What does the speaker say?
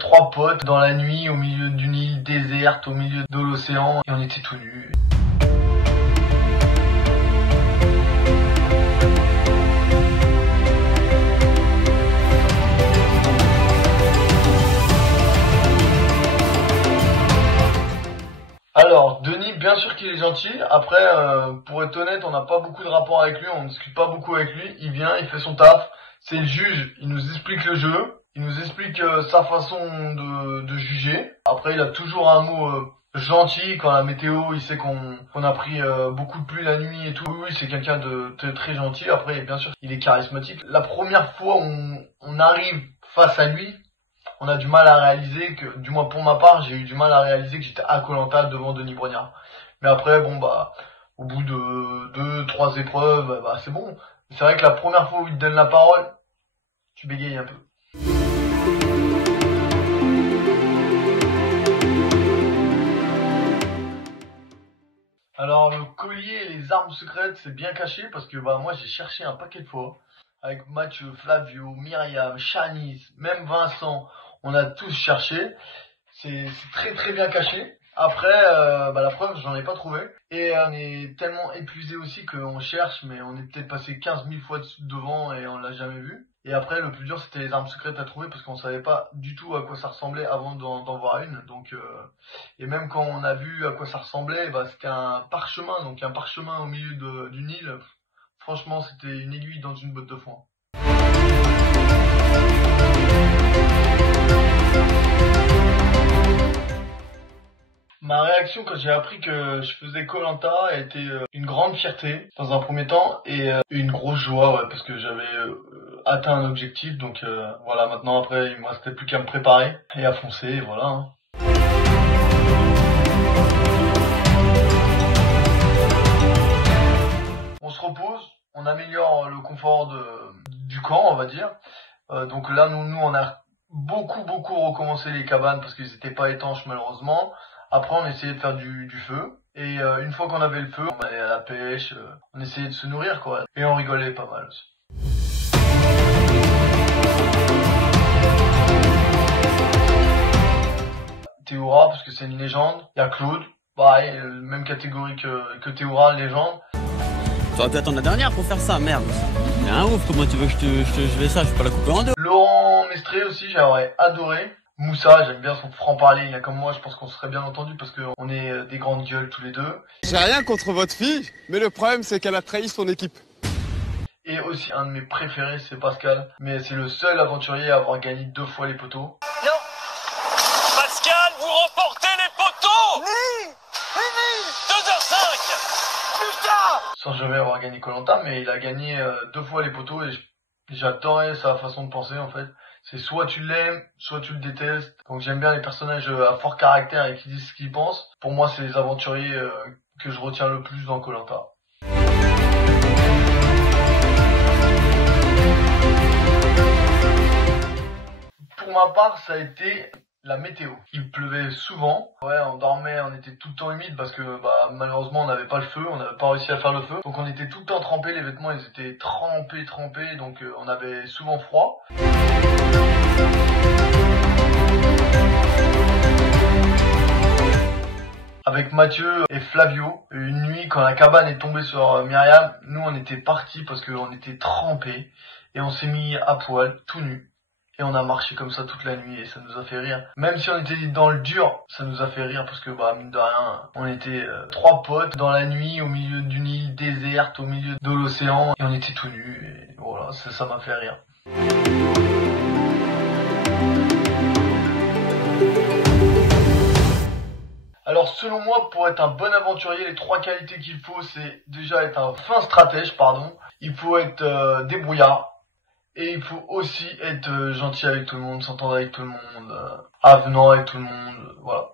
Trois potes dans la nuit au milieu d'une île déserte, au milieu de l'océan, et on était tout nus. Alors, Denis, bien sûr qu'il est gentil. Après, pour être honnête, on n'a pas beaucoup de rapport avec lui, on ne discute pas beaucoup avec lui. Il vient, il fait son taf, c'est le juge, il nous explique le jeu, il nous explique sa façon de juger. Après, il a toujours un mot gentil quand la météo, il sait qu'on a pris beaucoup de pluie la nuit et tout. Oui, c'est quelqu'un de très gentil. Après, bien sûr, il est charismatique. La première fois où on arrive face à lui, on a du mal à réaliser que, du moins pour ma part, j'ai eu du mal à réaliser que j'étais à Koh-Lanta devant Denis Brognard. Mais après, bon bah, au bout de 2, 3 épreuves, bah c'est bon. C'est vrai que la première fois où il te donne la parole, tu bégayes un peu. Alors le collier et les armes secrètes, c'est bien caché parce que bah moi j'ai cherché un paquet de fois. Avec Mathieu, Flavio, Myriam, Shanice, même Vincent, on a tous cherché. C'est très bien caché. Après, la preuve, j'en ai pas trouvé. Et on est tellement épuisé aussi qu'on cherche, mais on est peut-être passé 15 000 fois devant et on l'a jamais vu. Et après, le plus dur, c'était les armes secrètes à trouver parce qu'on savait pas du tout à quoi ça ressemblait avant d'en voir une. Donc, et même quand on a vu à quoi ça ressemblait, bah, c'était un parchemin, donc un parchemin au milieu d'une île. Franchement, c'était une aiguille dans une botte de foin. Ma réaction quand j'ai appris que je faisais Koh-Lanta a été une grande fierté dans un premier temps et une grosse joie, ouais, parce que j'avais atteint un objectif. Donc voilà, maintenant après il me restait plus qu'à me préparer et à foncer, et voilà. Hein. On se repose, on améliore le confort du camp, on va dire. Donc là nous on a beaucoup recommencé les cabanes parce qu'ils n'étaient pas étanches malheureusement. Après, on essayait de faire du feu. Et une fois qu'on avait le feu, on allait à la pêche, on essayait de se nourrir, quoi. Et on rigolait pas mal aussi. Théoura, parce que c'est une légende. Il y a Claude, pareil, même catégorie que Théoura, légende. T'aurais pu attendre la dernière pour faire ça, merde. Mais un ouf, comment tu veux que je fais ça? Je peux pas la couper en deux. Laurent Mestré aussi, j'aurais adoré. Moussa, j'aime bien son franc-parler, il est comme moi, je pense qu'on serait bien entendu parce qu'on est des grandes gueules tous les deux. J'ai rien contre votre fille, mais le problème c'est qu'elle a trahi son équipe. Et aussi, un de mes préférés, c'est Pascal, mais c'est le seul aventurier à avoir gagné 2 fois les poteaux. Non, Pascal, vous remportez les poteaux. Oui 2h05. Putain. Sans jamais avoir gagné Koh-Lanta, mais il a gagné 2 fois les poteaux et j'adorais sa façon de penser en fait. C'est soit tu l'aimes, soit tu le détestes. Donc j'aime bien les personnages à fort caractère et qui disent ce qu'ils pensent. Pour moi, c'est les aventuriers que je retiens le plus dans Koh-Lanta. Pour ma part, ça a été la météo. Il pleuvait souvent. Ouais, on dormait, on était tout le temps humide parce que malheureusement on n'avait pas le feu, on n'avait pas réussi à faire le feu. Donc on était tout le temps trempés, les vêtements ils étaient trempés, donc on avait souvent froid. Avec Mathieu et Flavio, une nuit quand la cabane est tombée sur Myriam, nous on était partis parce qu'on était trempés et on s'est mis à poil, tout nu. Et on a marché comme ça toute la nuit et ça nous a fait rire. Même si on était dans le dur, ça nous a fait rire parce que mine de rien, on était 3 potes dans la nuit au milieu d'une île déserte, au milieu de l'océan et on était tout nus et voilà, ça m'a fait rire. Alors selon moi, pour être un bon aventurier, les 3 qualités qu'il faut, c'est déjà être un fin stratège, il faut être débrouillard. Et il faut aussi être gentil avec tout le monde, s'entendre avec tout le monde, avenant avec tout le monde, voilà.